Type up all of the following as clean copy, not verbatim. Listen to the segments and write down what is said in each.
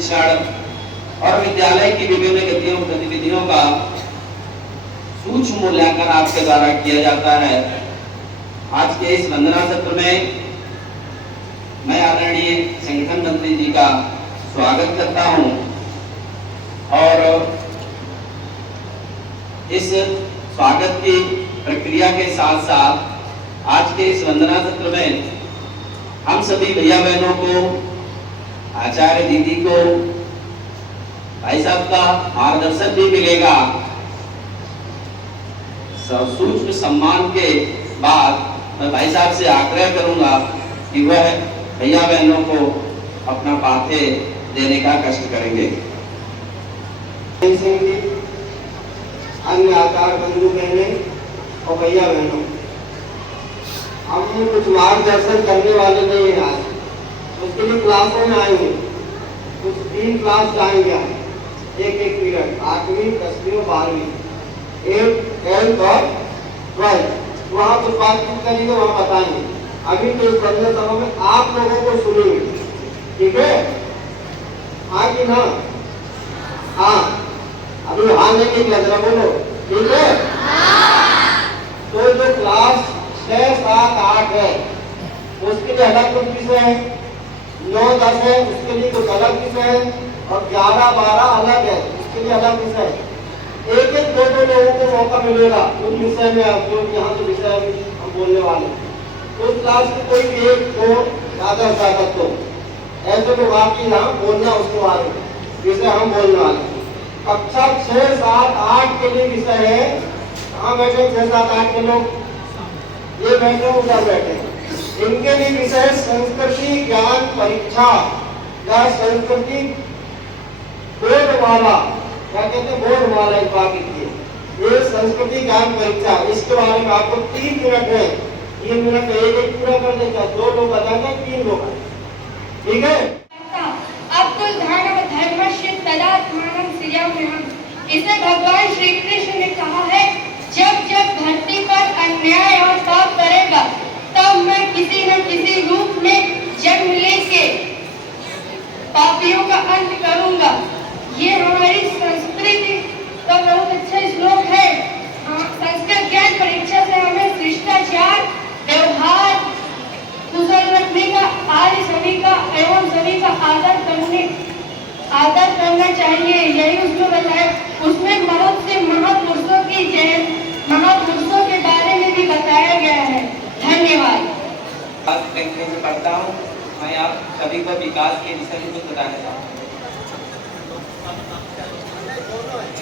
शिक्षण और विद्यालय की विभिन्न गतिविधियों का सूक्ष्म मूल्यांकन आपके द्वारा किया जाता है। आज के इस वंदना सत्र में मैं आदरणीय संगठन मंत्री जी का स्वागत करता हूं और इस स्वागत की प्रक्रिया के साथ साथ आज के इस वंदना सत्र में हम सभी भैया बहनों को, आचार्य दीदी को, भाई साहब का मार्गदर्शन भी मिलेगा। सूक्ष्म सम्मान के बाद मैं भाई साहब से आग्रह करूंगा कि वह भैया बहनों को अपना पाथे देने का कष्ट करेंगे। अन्य आचार्य बंधु बहने और भैया बहनों, हम कुछ मार्गदर्शन करने वाले नहीं हैं आज, उसके लिए क्लासों में आएंगे। कुछ 3 क्लास जाएंगे, एक पीरियड 8वीं 10वीं और 12वीं, 8th 10th और 12th। वहाँ कुछ बातचीत करेंगे, वहाँ बताएंगे। अभी तो इस बंदे सभा में आप लोगों को सुनेंगे, ठीक है? हाँ कि ना? हाँ, अभी हाँ नहीं निकला, जरा बोलो, ठीक है? तो जो क्लास 6, 7, 8 है उसके लिए अलग कुछ विषय है, 9, 10 है उसके लिए कुछ अलग विषय है और 11, 12 अलग है, उसके लिए अलग विषय है। एक 2 लोगों को मौका मिलेगा उस विषय में, जो यहाँ के विषय हम बोलने वाले हैं। तो उस क्लास में कोई 1, 2 ज़्यादा तो ऐसे लोग आपकी यहाँ बोलना उसके बारे में विषय हम बोलने वाले हैं। कक्षा 6, 7, 8 के लिए विषय है। कहाँ बैठे 6, 7, 8 के लोग? ये बैठे, उधर बैठे। इनके लिए विषय संस्कृति ज्ञान परीक्षा या संस्कृति बोधमाला, क्या कहते हैं, बोधमाला इस बात की। ये संस्कृति ज्ञान परीक्षा, इसके बारे में आपको 3 मिनट है, 3 मिनट में एक पूरा कर देगा। 2 लोग बताएंगे, 3 लोग, ठीक है? इसे भगवान श्री कृष्ण ने कहा है, जब जब धरती पर अन्याय और पाप करेगा तब मैं किसी न किसी रूप में जन्म लेके पापियों का अंत करूंगा। ये हमारी संस्कृति का बहुत अच्छा श्लोक है। संस्कृत ज्ञान परीक्षा से हमें शिष्टाचार, व्यवहार कुशल रखने का, आर्य सभी का एवं सभी का आदर करना चाहिए, यही उसमें बताया। उसमें बहुत से महापुरुषों के बारे में भी बताया गया है। धन्यवाद। से पढ़ता हूँ, मैं आप सभी को विकास के विषय में कुछ बताना चाहता हूँ।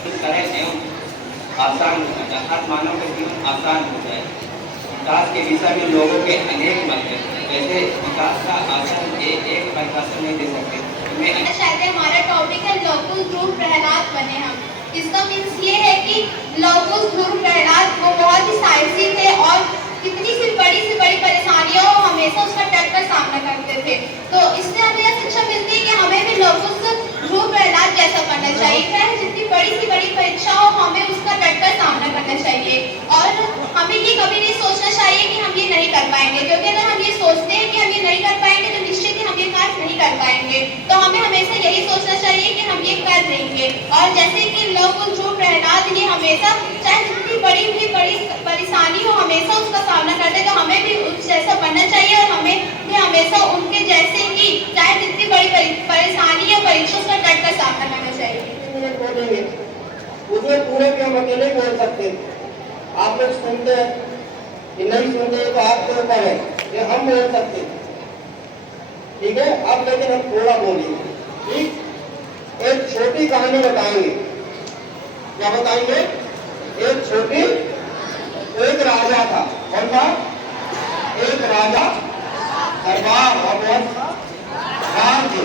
इस तरह से आसान हो जाए, हर मानव का जीवन आसान हो जाए। विकास के विषय में लोगों के अनेक मत हैं, वैसे विकास का आसान एक परिभाषा नहीं दे सकते। शायद हमारा टॉपिक है लौकुश ध्रुव प्रहलाद बने हम। इसका मीन्स ये है कि लौकुश ध्रुव प्रहलाद वो बहुत ही साहसी थे और कितनी सी बड़ी परेशानियों हमेशा उसका डट कर सामना करते थे। तो इससे हमें यह शिक्षा मिलती है कि हमें भी लौकुश ध्रुव प्रहलाद जैसा करना चाहिए। चाहे जितनी बड़ी परीक्षा हो, हमें उसका डट कर सामना करना चाहिए और हमें ये कभी नहीं सोचना चाहिए कि हम ये नहीं कर पाएंगे, क्योंकि अगर हम ये सोचते हैं कि हम ये नहीं कर पाएंगे तो निश्चित ही हम ये कार्य नहीं कर पाएंगे। तो हमें हमेशा यही सोचना चाहिए कि हम ये कर देंगे। और जैसे कि लौकुश ध्रुव प्रहलाद ये हमेशा चाहे जितनी बड़ी परेशानी हो हमेशा उसका सामना करते, तो हमें भी उस जैसा बनना चाहिए और हमें भी हमेशा उनके जैसे ही चाहे जितनी बड़ी परेशानी या परीक्षा उसका डट कर सामना करना चाहिए। उसे पूरे भी हम अकेले बोल सकते हैं। आप लोग सुनते हैं कि नहीं सुनते तो आपके ऊपर है, ये हम बोल सकते हैं, ठीक है? अब लेकिन हम थोड़ा बोलेंगे, ठीक? एक छोटी कहानी बताएंगे। क्या बताएंगे? एक छोटी, एक राजा था। कौन था? एक राजा दरबार और राज्य।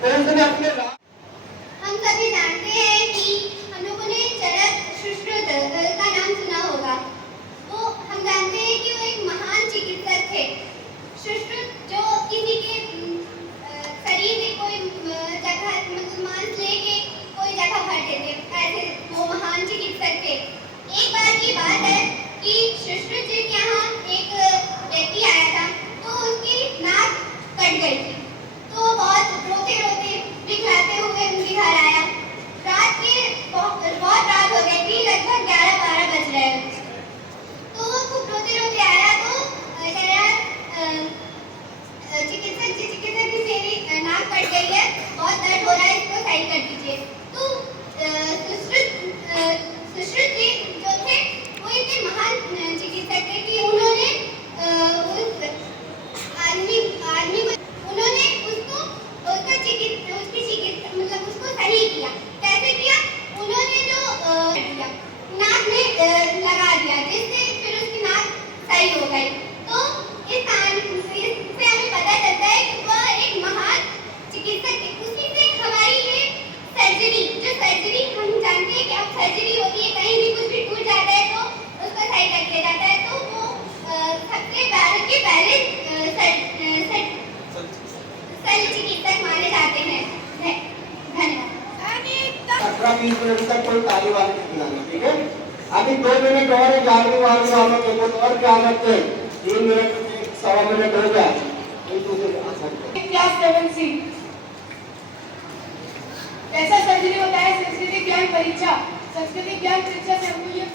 तो उसने अपने हम सभी जानते हैं कि हम लोगों ने चरक सुश्रुत का नाम सुना होगा। वो हम जानते हैं कि वो एक महान चिकित्सक थे। सुश्रुत जो किसी के शरीर में कोई जगह मांस लेके कोई जगह भर देते, ऐसे वो महान चिकित्सक थे। एक बार की बात है कि सुश्रुत जी के यहाँ एक व्यक्ति आया था, तो उसकी नाक कट गई थी। तो बहुत रोते रोते दिखलाते हुए बहुत दर्द हो रहा है, इसको सही कर दीजिए। तो सुश्रुत जी जो थे वो इतने महान चिकित्सक थे कि उन्होंने उस आदमी को उन्होंने उसको उसकी चिकित्सा मतलब उसको सही किया। कैसे किया? उन्होंने जो किया नाक में लगा दिया, जिससे फिर उसकी नाक सही हो गई। तो इससे हमें पता चलता है कि वह एक महान चिकित्सक थे। उसी से हमारी ये सर्जरी हम जानते हैं कि अब सर्जरी होती है, कहीं भी कुछ भी टूट जाता है तो उसको सही कर दिया जाता है। तो वो सबसे पहले शल्य चिकित्सक माने जाते हैं। धन्यवाद। 18-20 मिनट तक कोई ताली वाली नहीं बजानी, ठीक है? अभी 2 मिनट और है, 11वीं वालों के कुछ और क्या रखते हैं, 3 मिनट 1.25 मिनट हो जाए तो दूसरे आ सकते हैं। क्लास 7C ऐसा सर्जरी होता है संस्कृति ज्ञान परीक्षा। संस्कृति ज्ञान परीक्षा से हमको ये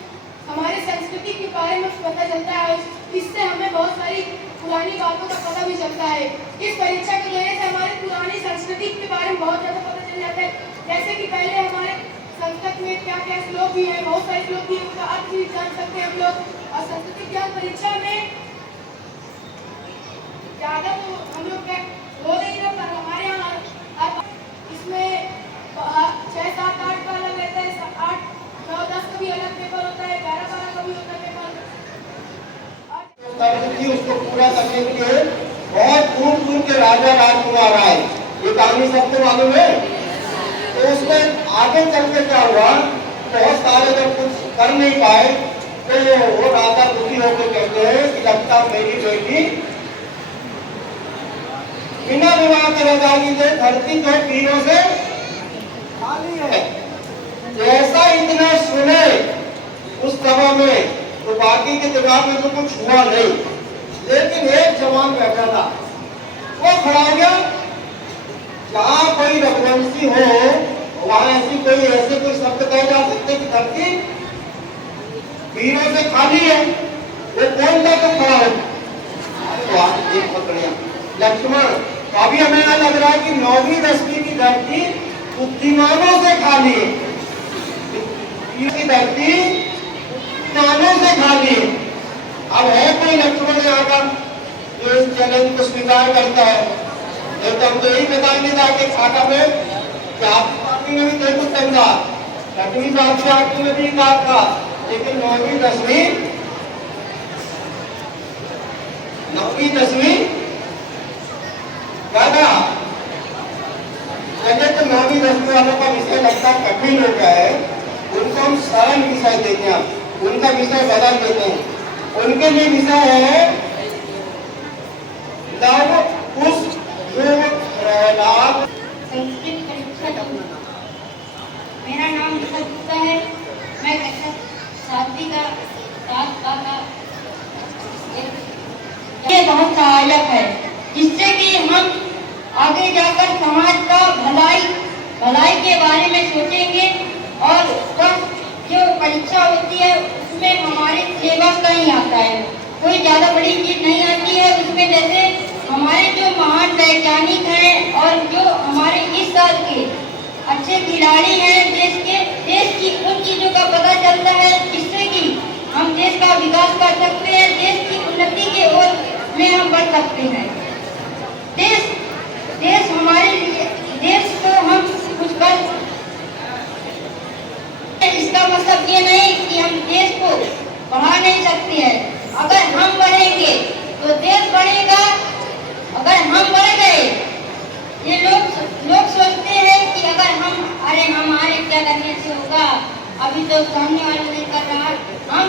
हमारे संस्कृति के बारे में पता चलता है, इससे हमें बहुत सारी पुरानी बातों का पता भी चलता है। इस परीक्षा के जरिए से हमारे पुरानी संस्कृति के बारे में बहुत ज़्यादा पता चल जाता है। जैसे कि पहले हमारे संस्कृत में क्या क्या श्लोक भी है, बहुत सारे श्लोक भी है, उनका अर्थ भी जान सकते हैं हम लोग। और संस्कृति ज्ञान परीक्षा में ज़्यादा तो हम लोग क्या हो नहीं रहा, पर हमारे यहाँ इसमें 6, 7, 8 का अलग रहता है, 8, 9, 10 का भी अलग पेपर होता है, 11, 12 का भी होता है पेपर। उसको पूरा करने के लिए बहुत दूर के राजा राजकुमार आए, ये कहानी सबको मालूम है। तो उसमें आगे चल के क्या हुआ, बहुत सारे जब कुछ कर नहीं पाए तो वो राजा दुखी होकर कहते हैं कि लगता मेरी बेटी बिना विवाह के रह जाएगी, धरती जो वीरों से खाली है। जैसा इतना सुने उस सभा में तो बाकी के दिमाग में तो कुछ हुआ नहीं, लेकिन एक जवान बैठा था, वो खड़ा हो गया। जहाँ कोई रघुवंशी हो वहाँ ऐसे कोई शब्द कहे जा सकते कि धरती वीरों से खाली है, वो कौन था तो खड़ा हो? बहुत बढ़िया लक्ष्मण। अभी हमें यहाँ लग रहा है कि 9वीं 10वीं की धरती बुद्धिमानों से खाली है, धरती बुद्धिमानों से खाली है। अब है कोई लक्ष्मण यहाँ का जो इस चैलेंज को स्वीकार करता है? तो हम तो यही बताएंगे जाके खाका में कि आपकी पार्टी में भी देखो चंदा 8वीं 7वीं 8वीं में भी कहा था, लेकिन 9वीं 10वीं 9वीं 10वीं क्या था? तो 9वीं 10वीं वालों का विषय लगता कठिन हो गया है, उनको हम सरल विषय देते हैं, उनका विषय बदल देते हैं। उनके लिए विषय है लव कुश प्रहलाद। संस्कृत परीक्षा मेरा नाम निखिल गुप्ता है, मैं कक्षा 7वीं का ये बहुत सहायक है, जिससे कि हम आगे जाकर समाज का भलाई के बारे में सोचेंगे। और बस जो परीक्षा होती है उसमें हमारे सिलेबस का ही आता है, कोई ज़्यादा बड़ी चीज़ नहीं आती है उसमें। जैसे हमारे जो महान वैज्ञानिक हैं और जो हमारे इस साल के अच्छे खिलाड़ी हैं, देश की उन चीज़ों का पता चलता है, जिससे कि हम देश का विकास कर सकते हैं, देश की उन्नति के ओर में हम बढ़ सकते हैं। देश हमारे लिए, देश को हम कुछ कर, इसका मतलब ये नहीं कि हम देश को बढ़ा नहीं सकते हैं। अगर हम बढ़ेंगे तो देश बढ़ेगा। अगर हम बढ़ गए, ये लोग सोचते हैं कि अगर हमारे क्या करने से होगा, अभी तो सामने वाला नहीं कर रहा, हम